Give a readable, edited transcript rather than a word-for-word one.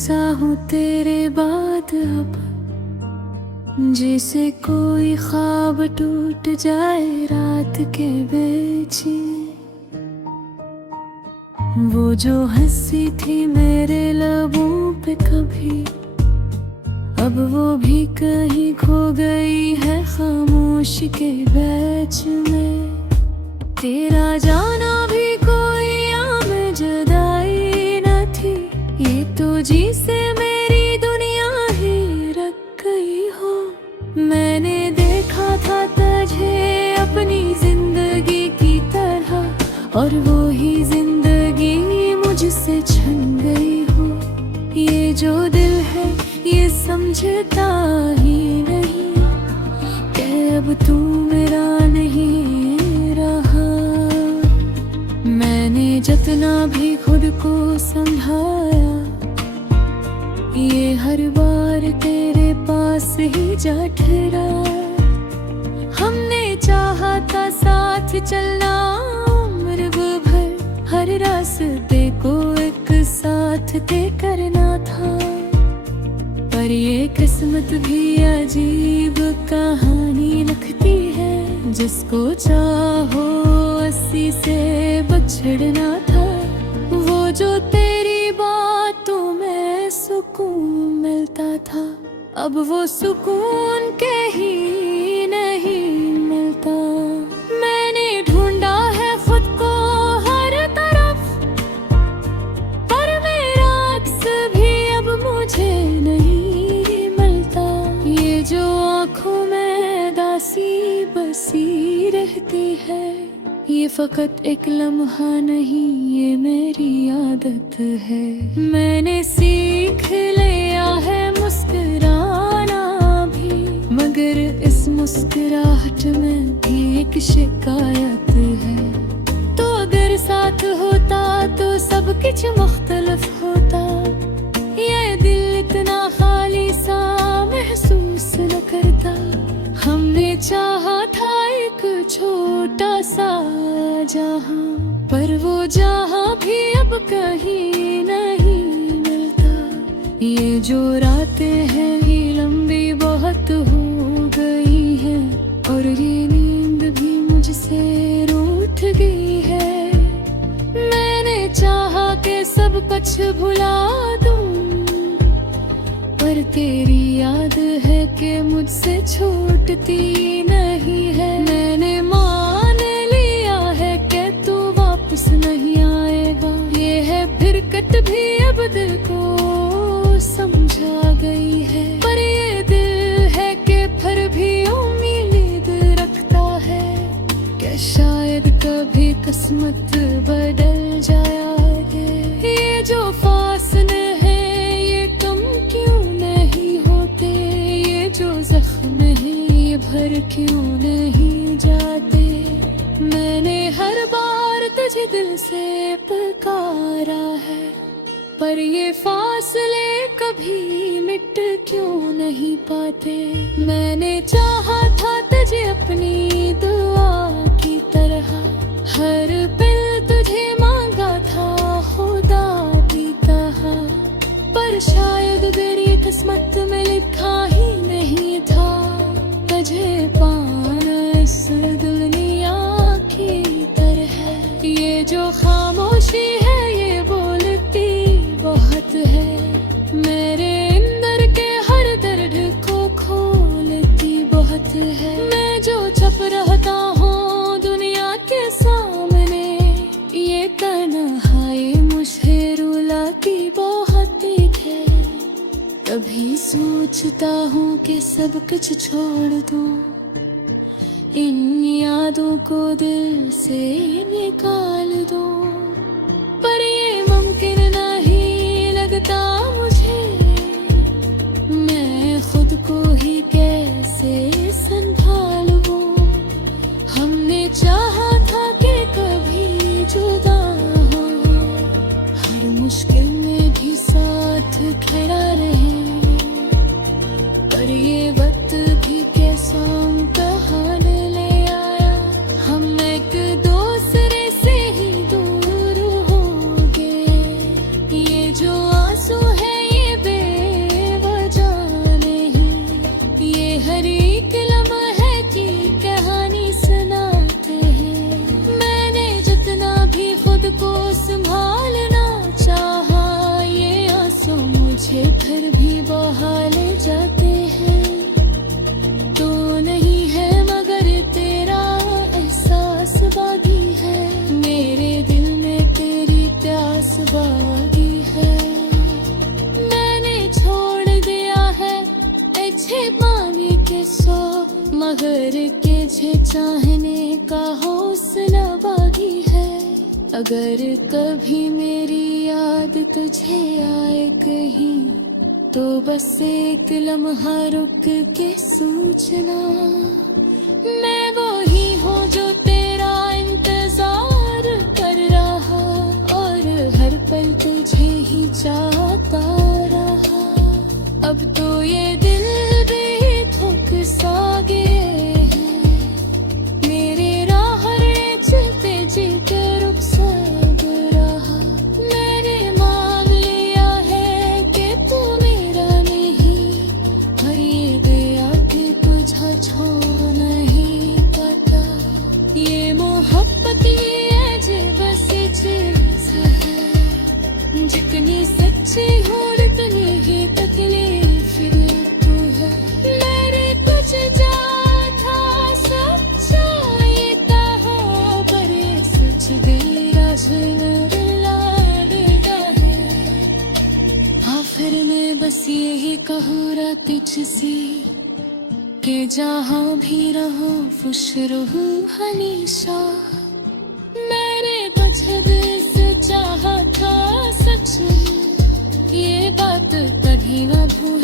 सा हूँ तेरे बाद अब, जैसे कोई ख्वाब टूट जाए रात के बीच में। वो जो हंसी थी मेरे लबों पे कभी, अब वो भी कहीं खो गई है खामोश के बीच में। तेरा जाना भी कोई आम जुदाई न थी, ये तो जी से मेरी दुनिया ही रख गई हो। मैंने देखा था तुझे अपनी जिंदगी की तरह, और वो ही जिंदगी मुझसे छन गई हो। ये जो दिल है ये समझता ही नहीं कि अब तू मेरा नहीं रहा। मैंने जितना भी खुद को संभाला, ये हर बार तेरे पास ही जा ठहरा। हमने चाहा था साथ चलना उम्र भर, हर रास्ते को एक साथ तय करना था। पर ये किस्मत भी अजीब कहानी लिखती है, जिसको चाहो अस्सी से बछड़ना था। वो जो तेरी बातों में सुकून मिलता था, अब वो सुकून कहीं नहीं मिलता। मैंने ढूंढा है खुद को हर तरफ, पर मेरा अक्स भी अब मुझे नहीं मिलता। ये जो आँखों में दासी बसी रहती है, ये फकत एक लम्हा नहीं, ये मेरी आदत है। मैंने सीख लिया है मुस्कुराना भी, मगर इस मुस्कुराहट में भी एक शिकायत है। तो अगर साथ होता तो सब कुछ मुख्तलिफ होता, ये दिल इतना खाली सा महसूस न करता। हमने चाहा था एक छोटा सा जहां, पर वो जहां भी अब कहीं नहीं मिलता। ये जो रातें हैं ये लंबी बहुत हो गई हैं, और ये नींद भी मुझसे रूठ गई है। मैंने चाहा कि सब कुछ भुला दूं, पर तेरी याद है कि मुझसे छूटती नहीं है। मैंने मान लिया है कि तू वापस नहीं आएगा, ये है फिरकत भी अब दिल को समझा गई है। पर ये दिल है कि फिर भी उम्मीद रखता है कि शायद कभी किस्मत बदल जाए। ये जो फासले जख्म है ये भर क्यों नहीं जाते। मैंने हर बार तुझे दिल से पुकारा है, पर ये फासले कभी मिट क्यों नहीं पाते। मैंने चाहा था तुझे अपनी दुआ की तरह, हर पल तुझे मांगा था खुदा की तरह, पर शायद मेरी किस्मत में लिखा ही नहीं था तुझे पाना इस दुनिया की तरह। ये जो खामोशी है ये बोलती बहुत है, मेरे अंदर के हर दर्द को खोलती बहुत है। मैं जो छुप रहता हूँ दुनिया के सामने, ये तन्हाई मुझे रुलाती बहुत है। कभी सोचता हूँ कि सब कुछ छोड़ दूँ, इन यादों को दिल से निकाल दूँ, पर ये मुमकिन नहीं लगता मुझे। मैं खुद को ही कैसे संभालूं। हमने चाहा था कि कभी जुदा हो, हर मुश्किल में भी साथ खड़ा रहे, पर ये वक्त भी कैसा इम्तिहान ले आया। हम एक दूसरे से ही दूर हो गए, ये जो आंसू है ये सागर के झे चाहने का हौसला बागी है। अगर कभी मेरी याद तुझे आए कहीं, तो बस एक लम्हा रुक के सोचना, मैं वही हूँ जो तेरा इंतजार कर रहा, और हर पल तुझे ही चाहता रहा। अब तो ये दिल भी थक सा गए हैं, मेरे राह चलते जीते रुक सा रहा। मैंने मान लिया है कि तू मेरा नहीं, पर ये गया कि तुझा छोड़ नहीं पाता। ये मोहब्बत ये अजीब सी चीज़ है, जितनी सच्ची हो उतनी ही तकलीफ तू है। मेरे कुछ जाता सच्चाई था हो, पर ये सच तेरा लगता है। आखिर में बस यही कहूँ तुझसे, कि जहाँ भी रहो खुश रहो हमेशा। मैंने तुझे दिल से चाहा था सच में, ये बात कभी ना भूल।